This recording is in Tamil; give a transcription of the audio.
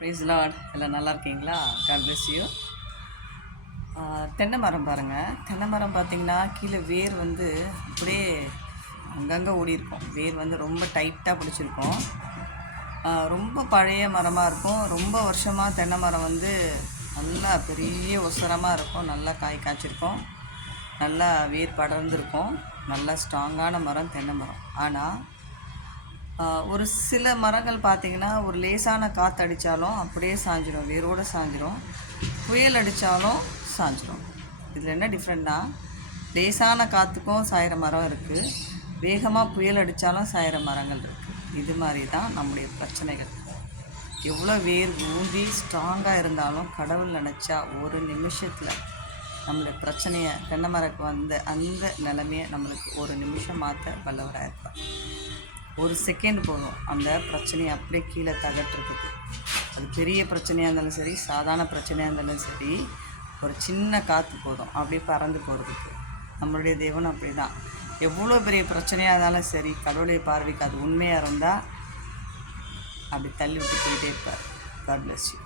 Price Lord. எல்லாம் நல்லா இருக்கீங்களா? God bless you. தென்னை மரம் பாருங்கள். தென்னை மரம் பார்த்திங்கன்னா கீழே வேர் வந்து அப்படியே அங்கங்கே ஓடிருக்கும். வேர் வந்து ரொம்ப டைட்டாக பிடிச்சிருக்கும். ரொம்ப பழைய மரமாக இருக்கும். ரொம்ப வருஷமாக தென்னை மரம் வந்து நல்லா பெரிய உசரமாக இருக்கும். நல்லா காய் காய்ச்சிருக்கும். நல்லா வேர் படர்ந்துருக்கும். நல்லா ஸ்ட்ராங்கான மரம் தென்னை மரம். ஆனால் ஒரு சில மரங்கள் பார்த்திங்கன்னா ஒரு லேசான காற்று அடித்தாலும் அப்படியே சாஞ்சிடும், வேரோடு சாஞ்சிடும். புயல் அடித்தாலும் சாஞ்சிடும். இதில் என்ன டிஃப்ரெண்ட்னா, லேசான காற்றுக்கும் சாயிற மரம் இருக்குது, வேகமாக புயல் அடித்தாலும் சாயிற மரங்கள் இருக்குது. இது மாதிரி தான் நம்முடைய பிரச்சனைகள். எவ்வளோ வேர் ஊன்றி ஸ்ட்ராங்காக இருந்தாலும் கடவுள் நினச்சா ஒரு நிமிஷத்தில் நம்மளுடைய பிரச்சனையை, தென்னை மரக்கு வந்த அந்த நிலைமையை நம்மளுக்கு ஒரு நிமிஷம் மாற்ற வல்லவராக இருப்பார். ஒரு செகண்ட் போதும் அந்த பிரச்சனையை அப்படியே கீழே தகட்டுறதுக்கு. அது பெரிய பிரச்சனையாக இருந்தாலும் சரி, சாதாரண பிரச்சனையாக இருந்தாலும் சரி, ஒரு சின்ன காற்று போதும் அப்படியே பறந்து போகிறதுக்கு. நம்மளுடைய தேவன் அப்படி தான். எவ்வளோ பெரிய பிரச்சனையாக இருந்தாலும் சரி, கடவுளுடைய பார்வைக்கு அது உண்மையாக இருந்தால் அப்படி தள்ளி விட்டு போயிட்டே இருப்பார். God bless you.